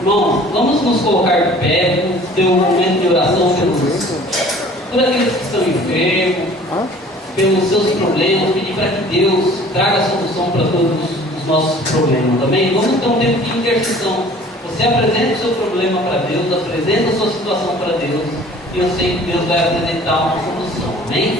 Irmãos, vamos nos colocar de pé, vamos ter um momento de oração por aqueles que estão enfermos, pelos seus problemas, pedir para que Deus traga a solução para todos os nossos problemas, amém? Vamos ter um tempo de intercessão. Você apresenta o seu problema para Deus, apresenta a sua situação para Deus, e eu sei que Deus vai apresentar uma solução, amém?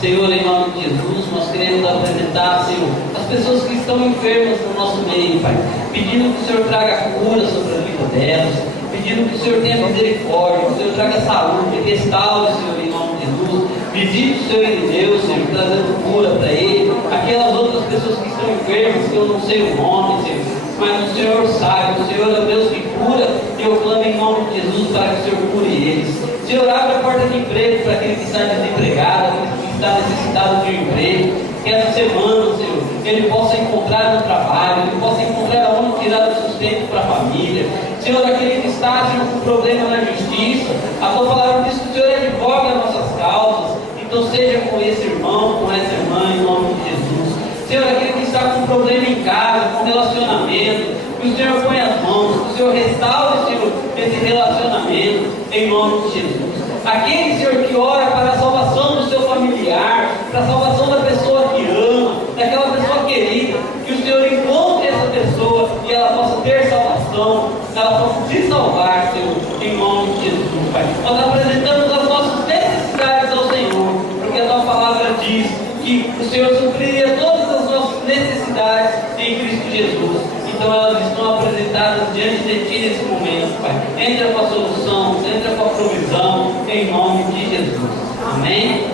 Senhor, em nome de Jesus, nós queremos apresentar, Senhor, as pessoas que estão enfermas no nosso meio, Pai, pedindo que o Senhor traga cura sobre a vida delas, pedindo que o Senhor tenha misericórdia, que o Senhor traga saúde, restaure, Senhor, em nome de Jesus, visite o Senhor em Deus, Senhor, trazendo cura para ele, aquelas outras pessoas que estão enfermas, que eu não sei o nome, Senhor, mas o Senhor sabe, o Senhor é o Deus que cura, e eu clamo em nome de Jesus para que o Senhor cure eles. Senhor, abre a porta de emprego para aquele que está desempregado, aquele que está necessitado de um emprego, que essa semana, Senhor, ele possa encontrar no trabalho, ele possa encontrar onde tirar o sustento para a família. Senhor, aquele que está, Senhor, com problema na justiça, a tua palavra diz que o Senhor advoga as nossas causas, então seja com esse irmão, com essa irmã, em nome de Jesus. Senhor, aquele que está com problema em casa, com relacionamento, que o Senhor põe as mãos, que o Senhor restaure, Senhor, esse relacionamento, em nome de Jesus. Aquele, Senhor, que ora para a salvação do seu familiar, para a salvação da pessoa que ama, daquela pessoa querida, que o Senhor encontre essa pessoa e ela possa ter salvação, ela possa se salvar, Senhor, em nome de Jesus, Pai. Nós apresentamos as nossas necessidades ao Senhor, porque a tua palavra diz que o Senhor supriria todas as nossas necessidades em Cristo Jesus. Então elas estão apresentadas diante de Ti nesse momento, Pai. Entra com a solução, entra com a provisão, em nome de Jesus. Amém?